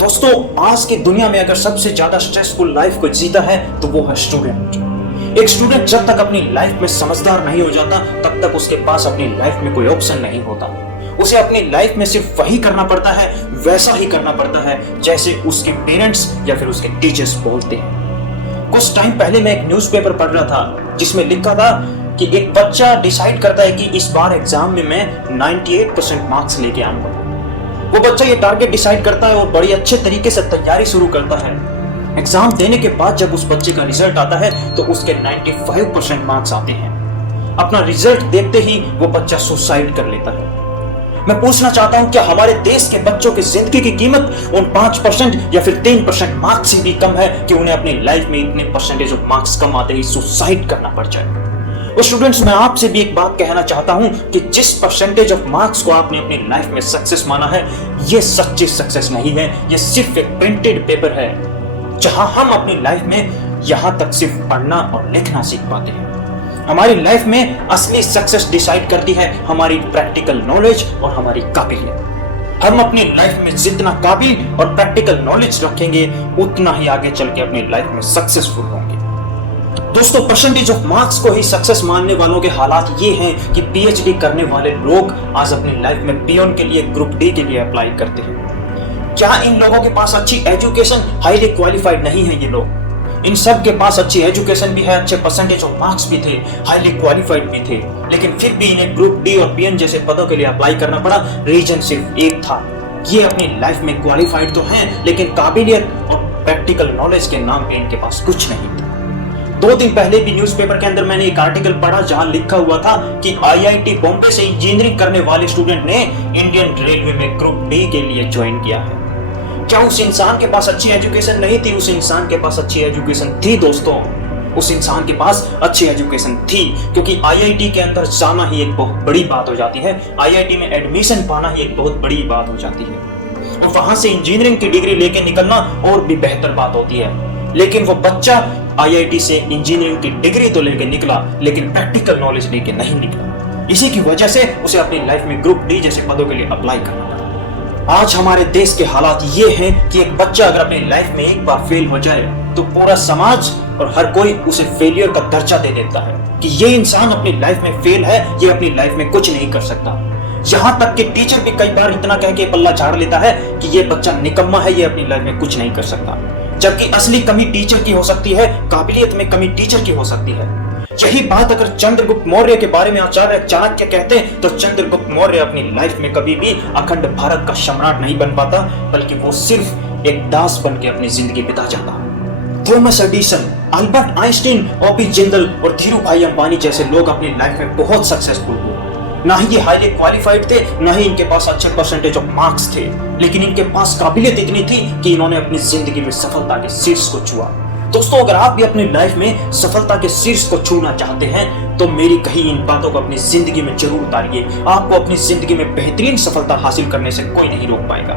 दोस्तों, आज की दुनिया में अगर सबसे ज्यादा स्ट्रेसफुल लाइफ को जीता है तो वो है स्टूडेंट। एक स्टूडेंट जब तक अपनी लाइफ में समझदार नहीं हो जाता तब तक उसके पास अपनी लाइफ में कोई ऑप्शन नहीं होता। उसे अपनी लाइफ में सिर्फ वही करना पड़ता है, वैसा ही करना पड़ता है जैसे उसके पेरेंट्स या फिर उसके टीचर्स बोलते हैं। कुछ टाइम पहले मैं एक न्यूज़पेपर पढ़ रहा था जिसमें लिखा था कि एक बच्चा डिसाइड करता है कि इस बार एग्जाम में मैं 98% मार्क्स लेके आऊंगा। वो बच्चा ये टारगेट डिसाइड करता है और बड़ी अच्छे तरीके से तैयारी शुरू करता है। एग्जाम देने के बाद जब उस बच्चे का रिजल्ट आता है तो उसके 95% मार्क्स आते हैं। अपना रिजल्ट देखते ही वो बच्चा सुसाइड कर लेता है। मैं पूछना चाहता हूं, क्या हमारे देश के बच्चों की जिंदगी की कीमत उन 5% या फिर 3% मार्क्स से भी कम है कि उन्हें अपनी लाइफ में इतने परसेंटेज ऑफ मार्क्स कम आते ही सुसाइड करना पड़ जाए? और स्टूडेंट्स, मैं आपसे भी एक बात कहना चाहता हूं कि जिस परसेंटेज ऑफ मार्क्स को आपने अपनी लाइफ में सक्सेस माना है, ये सच्ची सक्सेस नहीं है। ये सिर्फ एक प्रिंटेड पेपर है जहां हम अपनी लाइफ में यहां तक सिर्फ पढ़ना और लिखना सीख पाते हैं। हमारी लाइफ में असली सक्सेस डिसाइड करती है हमारी प्रैक्टिकल नॉलेज और हमारी काबिलियत। हम अपनी लाइफ में जितना काबिल और प्रैक्टिकल नॉलेज रखेंगे उतना ही आगे चल के अपनी लाइफ में सक्सेसफुल होंगे। दोस्तों, परसेंटेज ऑफ मार्क्स को ही सक्सेस मानने वालों के हालात ये हैं कि पीएचडी करने वाले लोग आज अपनी लाइफ में पियोन के लिए, ग्रुप डी के लिए अप्लाई करते हैं। क्या इन लोगों के पास अच्छी एजुकेशन, हाईली क्वालिफाइड नहीं है? ये लोग, इन सब के पास अच्छी एजुकेशन भी है, अच्छे परसेंटेज ऑफ मार्क्स भी थे, हाईली क्वालिफाइड भी थे, लेकिन फिर भी इन्हें ग्रुप डी और पीएन जैसे पदों के लिए अप्लाई करना पड़ा। रीजन सिर्फ एक था, ये अपनी लाइफ में क्वालिफाइड तो हैं लेकिन काबिलियत और प्रैक्टिकल नॉलेज के नाम पे इनके पास कुछ नहीं था। 2 दिन पहले भी न्यूज़पेपर के अंदर मैंने एक आर्टिकल पढ़ा जहां लिखा हुआ था कि आईआईटी बॉम्बे से इंजीनियरिंग करने वाले स्टूडेंट ने इंडियन रेलवे में ग्रुप डी के लिए ज्वाइन किया है। क्या उस इंसान के पास अच्छी एजुकेशन नहीं थी? उस इंसान के पास अच्छी एजुकेशन थी दोस्तों। उस इंसान के पास अच्छी एजुकेशन थी, क्योंकि आईआईटी के अंदर जाना ही एक बहुत बड़ी बात हो जाती है। आईआईटी में एडमिशन पाना ही एक बहुत बड़ी बात हो जाती है और वहां से इंजीनियरिंग की डिग्री लेके निकलना और भी बेहतर बात होती है। लेकिन वो बच्चा आईआईटी से इंजीनियरिंग की डिग्री तो लेके निकला लेकिन प्रैक्टिकल नॉलेज लेके नहीं निकला। इसी की वजह से उसे अपनी लाइफ में ग्रुप डी जैसे पदों के लिए अप्लाई करना पड़ा। आज हमारे देश के हालात ये हैं कि एक बच्चा अगर अपनी लाइफ में एक बार फेल हो जाए तो पूरा समाज और हर कोई उसे फेलियर का दर्जा दे देता है कि ये इंसान अपनी लाइफ में फेल है, ये अपनी लाइफ में कुछ नहीं कर सकता। यहाँ तक कि टीचर भी कई बार इतना कह के पल्ला झाड़ लेता है कि ये बच्चा निकम्मा है, ये अपनी लाइफ में कुछ नहीं कर सकता। जबकि असली कमी टीचर की हो सकती है, काबिलियत में कमी टीचर की हो सकती है। यही बात अगर चंद्रगुप्त मौर्य के बारे में आचार्य चाणक्य कहते तो चंद्रगुप्त मौर्य अपनी लाइफ में कभी भी अखंड भारत का सम्राट नहीं बन पाता, बल्कि वो सिर्फ एक दास बन के अपनी जिंदगी बिता जाता। Thomas Edison, Albert Einstein, OP Jindal और धीरूभाई अंबानी जैसे लोग अपनी लाइफ में बहुत सक्सेसफुल हुए। ना ही ये हाईली क्वालिफाइड थे, ना ही इनके पास अच्छे परसेंटेज ऑफ मार्क्स थे, लेकिन इनके पास काबिलियत इतनी थी कि इन्होंने अपनी जिंदगी में सफलता के शीर्ष को छुआ। दोस्तों, अगर आप भी अपनी लाइफ में सफलता के शीर्ष को छूना चाहते हैं तो मेरी कही इन बातों को अपनी जिंदगी में जरूर उतारिए। आपको अपनी जिंदगी में बेहतरीन सफलता हासिल करने से कोई नहीं रोक पाएगा।